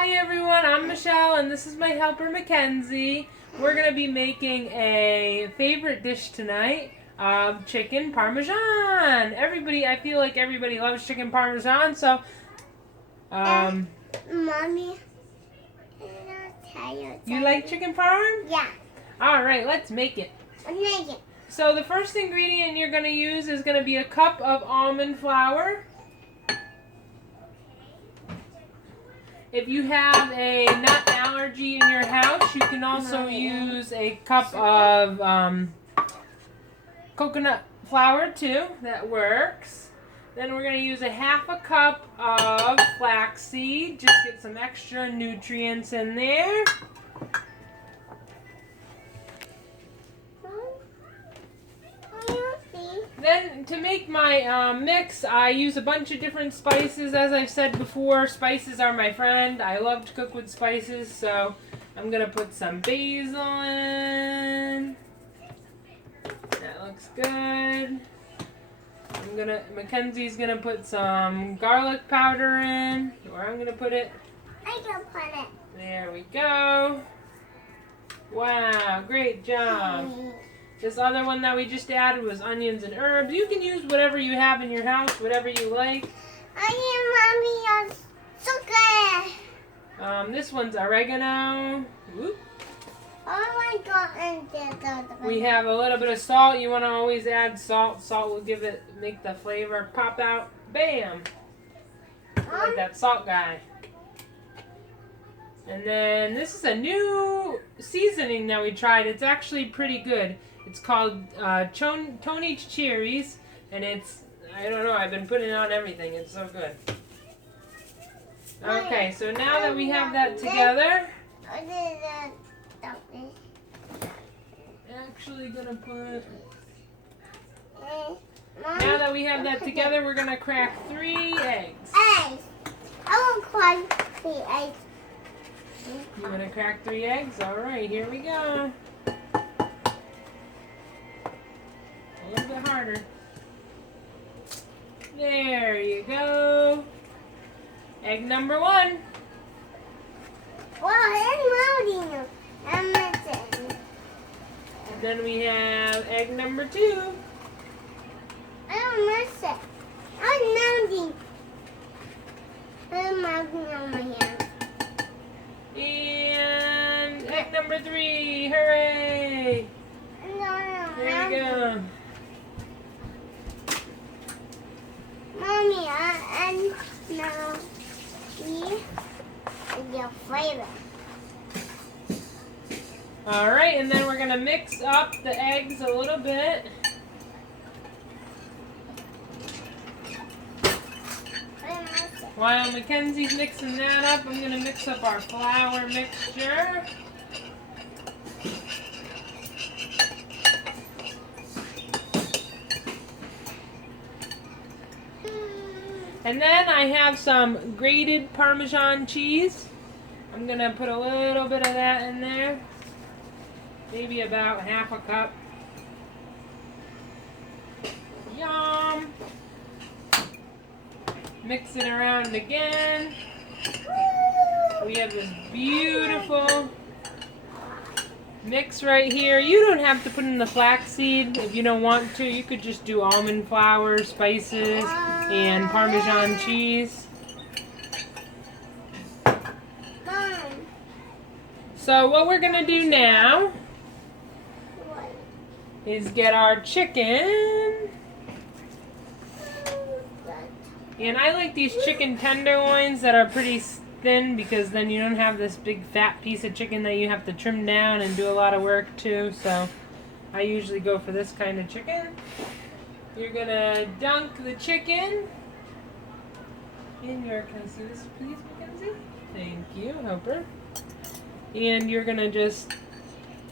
Hi everyone, I'm Michelle and this is my helper Mackenzie. We're going to be making a favorite dish tonight, chicken Parmesan. I feel like everybody loves chicken Parmesan, so Mommy, you like chicken Parm? Yeah. Alright, let's make it. So the first ingredient you're going to use is going to be a cup of almond flour. If you have a nut allergy in your house, you can also use a cup of coconut flour too. That works. Then we're going to use a half a cup of flax seed. Just get some extra nutrients in there. Then to make my mix, I use a bunch of different spices. As I've said before, spices are my friend. I love to cook with spices, so I'm going to put some basil in. That looks good. Mackenzie's going to put some garlic powder in. Where I'm going to put it? I can put it. There we go. Wow, great job. This other one that we just added was onions and herbs. You can use whatever you have in your house, whatever you like. Mommy, sugar. This one's oregano. Whoop. Oh my God! We have a little bit of salt. You want to always add salt. Salt will make the flavor pop out. Bam! Like that salt guy. And then this is a new seasoning that we tried. It's actually pretty good. It's called Tony Cherries, and I don't know, I've been putting it on everything. It's so good. Okay, so now that we have that together, now that we have that together, we're going to crack 3 eggs. Eggs. I will crack 3 eggs. You want to crack 3 eggs? All right, here we go. A little bit harder. There you go. Egg number 1. Wow, I'm loading. I'm missing. And then we have egg number 2. I don't miss it. I'm loading. I'm loading on my hand. And egg number 3. Hooray! There you go. Mommy, and now we your flavor. All right, and then we're going to mix up the eggs a little bit. While Mackenzie's mixing that up, I'm going to mix up our flour mixture. And then I have some grated Parmesan cheese. I'm going to put a little bit of that in there. Maybe about half a cup. Yum! Mix it around again. We have this beautiful mix right here. You don't have to put in the flaxseed if you don't want to. You could just do almond flour, spices, and Parmesan cheese. So what we're going to do now is get our chicken. And I like these chicken tenderloins that are pretty thin because then you don't have this big fat piece of chicken that you have to trim down and do a lot of work too. So I usually go for this kind of chicken. You're going to dunk the chicken in your, can I see this please, Mackenzie? Thank you, helper. And you're going to just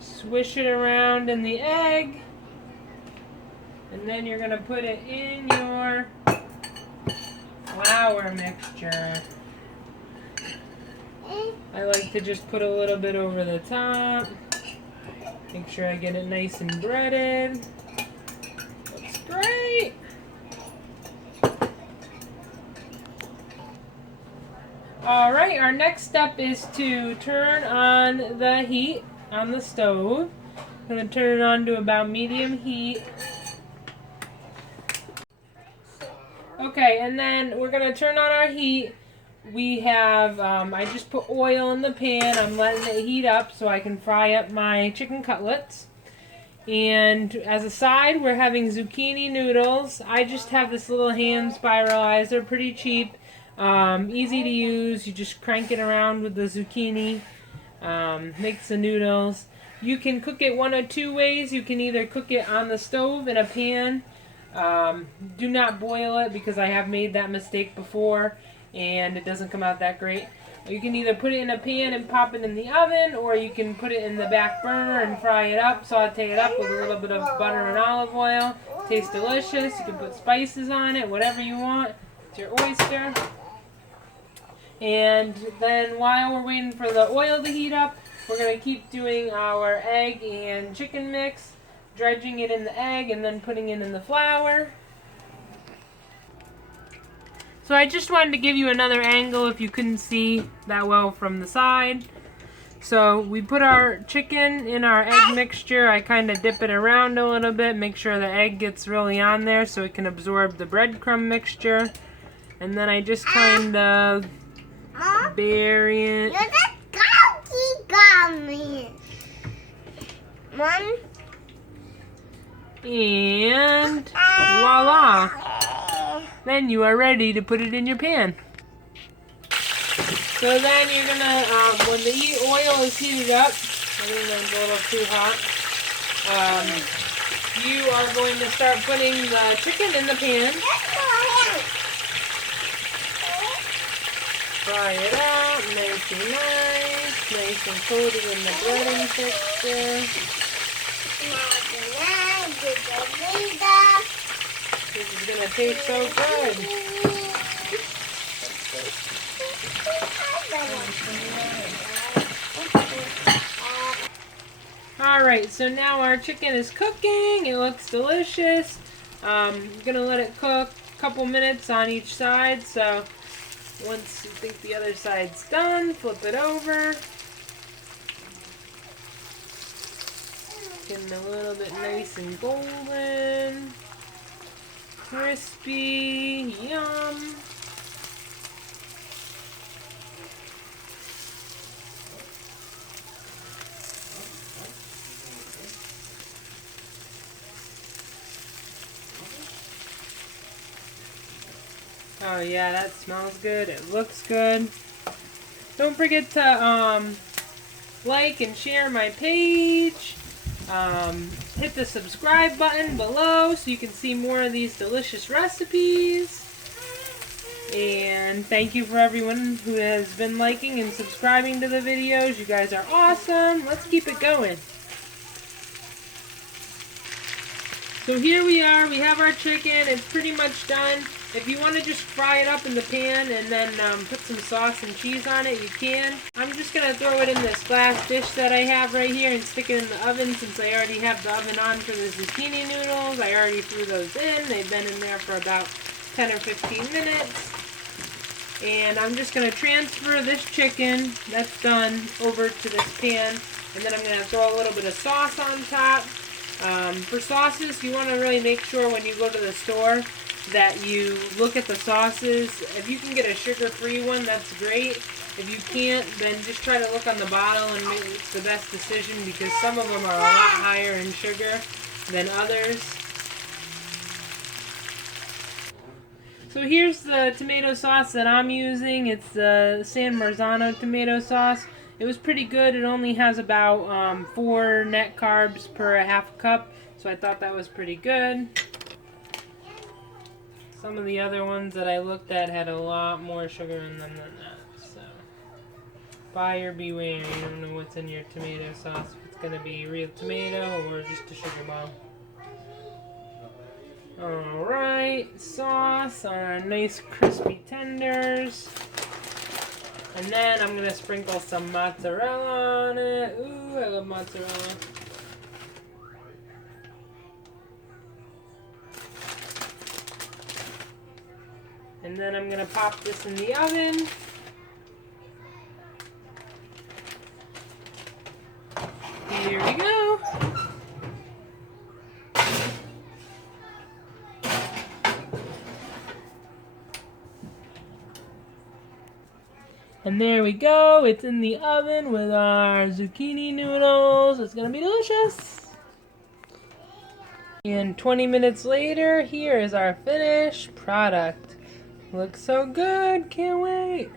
swish it around in the egg. And then you're going to put it in your flour mixture. I like to just put a little bit over the top. Make sure I get it nice and breaded. Looks great. Alright, our next step is to turn on the heat on the stove. I'm going to turn it on to about medium heat. Okay, and then we're going to turn on our heat. We have, I just put oil in the pan. I'm letting it heat up so I can fry up my chicken cutlets. And as a side, we're having zucchini noodles. I just have this little hand spiralizer, pretty cheap, easy to use. You just crank it around with the zucchini, makes the noodles. You can cook it one of two ways. You can either cook it on the stove in a pan. Do not boil it because I have made that mistake before and it doesn't come out that great. You can either put it in a pan and pop it in the oven, or you can put it in the back burner and fry it up, saute it up with a little bit of butter and olive oil. Tastes delicious. You can put spices on it, whatever you want. It's your oyster. And then while we're waiting for the oil to heat up, we're going to keep doing our egg and chicken mix, dredging it in the egg and then putting it in the flour. So I just wanted to give you another angle if you couldn't see that well from the side. So we put our chicken in our egg mixture. I kind of dip it around a little bit, make sure the egg gets really on there so it can absorb the breadcrumb mixture. And then I just kind of bury it. You're the cocky gummy. Mom? And voila! Then you are ready to put it in your pan. So then you're gonna, when the oil is heated up, I think that's a little too hot, you are going to start putting the chicken in the pan. Fry it out, nice and and coated in the breading texture. This is gonna taste so good. Alright, so now our chicken is cooking. It looks delicious. I'm gonna let it cook a couple minutes on each side. So once you think the other side's done, flip it over. Getting a little bit nice and golden. Crispy, yum. Oh yeah, that smells good. It looks good. Don't forget to like and share my page. Hit the subscribe button below so you can see more of these delicious recipes. And thank you for everyone who has been liking and subscribing to the videos. You guys are awesome. Let's keep it going. So here we are. We have our chicken. It's pretty much done. If you want to just fry it up in the pan and then put some sauce and cheese on it, you can. I'm just going to throw it in this glass dish that I have right here and stick it in the oven since I already have the oven on for the zucchini noodles. I already threw those in. They've been in there for about 10 or 15 minutes. And I'm just going to transfer this chicken that's done over to this pan. And then I'm going to throw a little bit of sauce on top. For sauces, you want to really make sure when you go to the store that you look at the sauces. If you can get a sugar-free one, that's great. If you can't, then just try to look on the bottle and make it's the best decision because some of them are a lot higher in sugar than others. So here's the tomato sauce that I'm using. It's the San Marzano tomato sauce. It was pretty good. It only has about 4 net carbs per a half cup, so I thought that was pretty good. Some of the other ones that I looked at had a lot more sugar in them than that, so buyer beware. You don't know what's in your tomato sauce. If it's going to be real tomato or just a sugar bomb. Alright, sauce on our nice crispy tenders. And then I'm going to sprinkle some mozzarella on it. Ooh, I love mozzarella. And then I'm going to pop this in the oven And there we go. It's in the oven with our zucchini noodles. It's going to be delicious. And 20 minutes later, here is our finished product. Looks so good. Can't wait.